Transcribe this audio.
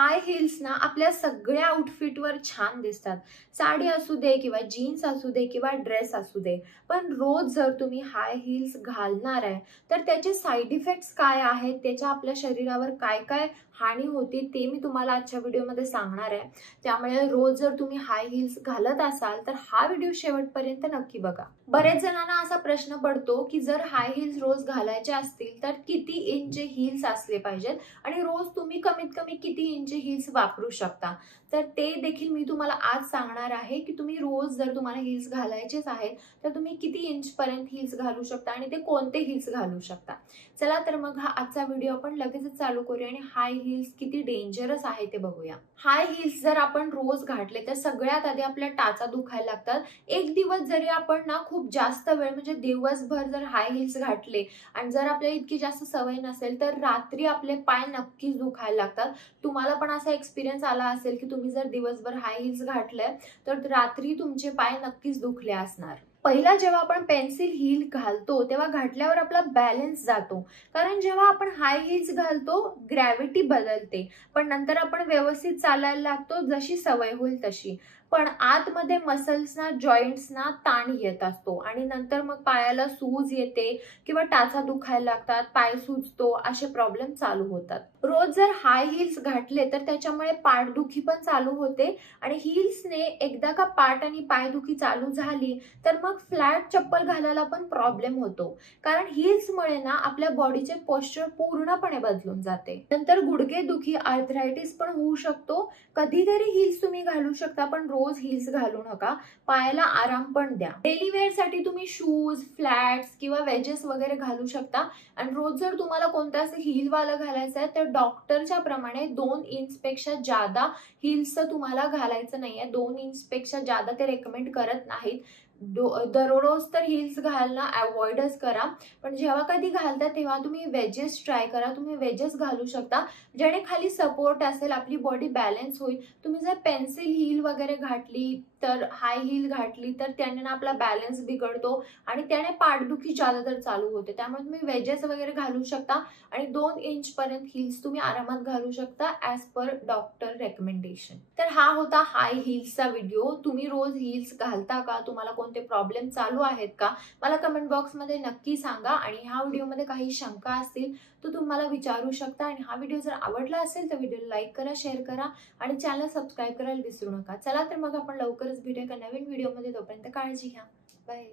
High heels ना आपल्या सगळ्या आउटफिटवर छान दिसतात. साडी असू दे किंवा जीन्स असू दे किंवा ड्रेस असू दे. पण रोज जर तुम्ही हाय हील्स घालणार आहे तर त्याचे साइड इफेक्ट्स काय आहेत, त्याच्या आपल्या शरीरावर काय काय हानी होती ते मी तुम्हाला आजच्या व्हिडिओमध्ये सांगणार आहे. त्यामुळे रोज जर तुम्ही हाय हील्स घालत असाल तर हा व्हिडिओ शेवटपर्यंत नक्की बघा. बरेच जणांना असा प्रश्न पडतो की जर हाय हील्स रोज घालायचे असतील तर किती इंच हील्स असले पाहिजेत आणि रोज तुम्ही कमीत कमी किती इंच हील्स वापरू शकता. तर ते देखील मी तुम्हाला आज सांगणार आहे की तुम्ही रोज जर तुम्हाला हील्स घालायचेच आहेत तर तुम्ही किती इंच पर्यंत हील्स घालू शकता आणि ते कोणते हील्स घालू शकता. चला तर मग हा आजचा व्हिडिओ आपण लगेचच चालू करूया आणि हाय हील्स किती डेंजरस आहे ते बघूया. हाय हील्स जर आपण रोज घातले तर सगळ्यात आधी आपल्या टाचा दुखायला लागतात. एक दिवस जरी आपण ना खूप जास्त वेळ म्हणजे दिवसभर जर हाय हील्स घातले आणि जर आपल्याला इतकी जास्त सवय नसेल तर रात्री आपले पाय नक्कीच दुखायला लागतात. तुम्हाला पण असा एक्सपिरियन्स आला असेल की तुम्ही जर दिवसभर हाय हील्स घातले तर रात्री तुमचे पाय नक्कीच दुखले असणार. पहिला जेव्हा आपण पेन्सिल हील घालतो तेव्हा घातल्यावर आपला बॅलन्स जातो, कारण जेव्हा आपण हाय हील्स घालतो ग्रॅव्हिटी बदलते, पण नंतर आपण व्यवस्थित चालायला लागतो जशी सवय होईल तशी. पण आतमध्ये मसल्सना जॉईंट्सना ताण येत असतो आणि नंतर मग पायाला सूज येते किंवा टाचा दुखायला लागतात, पाय सुजतो, असे प्रॉब्लेम चालू होतात. रोज जर हाय हील्स घातले तर त्याच्यामुळे पाठदुखी पण चालू होते आणि हील्सने एकदा का पाठ आणि पायदुखी चालू झाली तर मग फ्लॅट चप्पल घालायला पण प्रॉब्लेम होतो, कारण हील्समुळे ना आपल्या बॉडीचे पोश्चर पूर्णपणे बदलून जाते. नंतर गुडघेदुखी, आर्थरायटिस पण होऊ शकतो. कधीतरी हील्स तुम्ही घालू शकता पण रोज हील्स घालू नका. पायाला आराम पण द्या. डेली वेअर साठी तुम्ही शूज, फ्लॅट्स किंवा वेजेस वगैरे घालू शकता आणि रोज जर तुम्हाला कोणतं असं हील वाला घालायचं आहे तर डॉक्टरच्या प्रमाणे 2 इंच पेक्षा जादा हील्स तुम्हाला घालायचं नाहीये. 2 इंच पेक्षा जादा ते रेकमेंड करत नाहीत. दररोज तर हील्स घालणं अवॉइडच करा, पण जेव्हा कधी घालता तेव्हा तुम्ही वेजेस ट्राय करा. तुम्ही वेजेस घालू शकता जेणे खाली सपोर्ट असेल, आपली बॉडी बॅलन्स होईल. तुम्ही जर पेन्सिल हील वगैरे घातली तर हाय हील घातली तर त्याने ना आपला बॅलन्स बिघडतो आणि त्याने पाठदुखी ज्यादा तर चालू होते. त्यामुळे तुम्ही वेजेस वगैरे घालू शकता आणि 2 इंच पर्यंत हील्स तुम्ही आरामात घालू शकता ॲज पर डॉक्टर रेकमेंडेशन. तर हा होता हाय हील्सचा व्हिडिओ. तुम्ही रोज हील्स घालता का? तुम्हाला कोणते प्रॉब्लेम चालू आहेत का? मला कमेंट बॉक्समध्ये नक्की सांगा आणि ह्या व्हिडिओमध्ये काही शंका असतील तर तुम्हाला विचारू शकता. आणि हा व्हिडिओ जर आवडला असेल तर व्हिडिओला लाईक करा, शेअर करा आणि चॅनल सबस्क्राईब करायला विसरू नका. चला तर मग आपण लवकरच भेटूया एका नवीन व्हिडिओमध्ये. तोपर्यंत काळजी घ्या. बाय.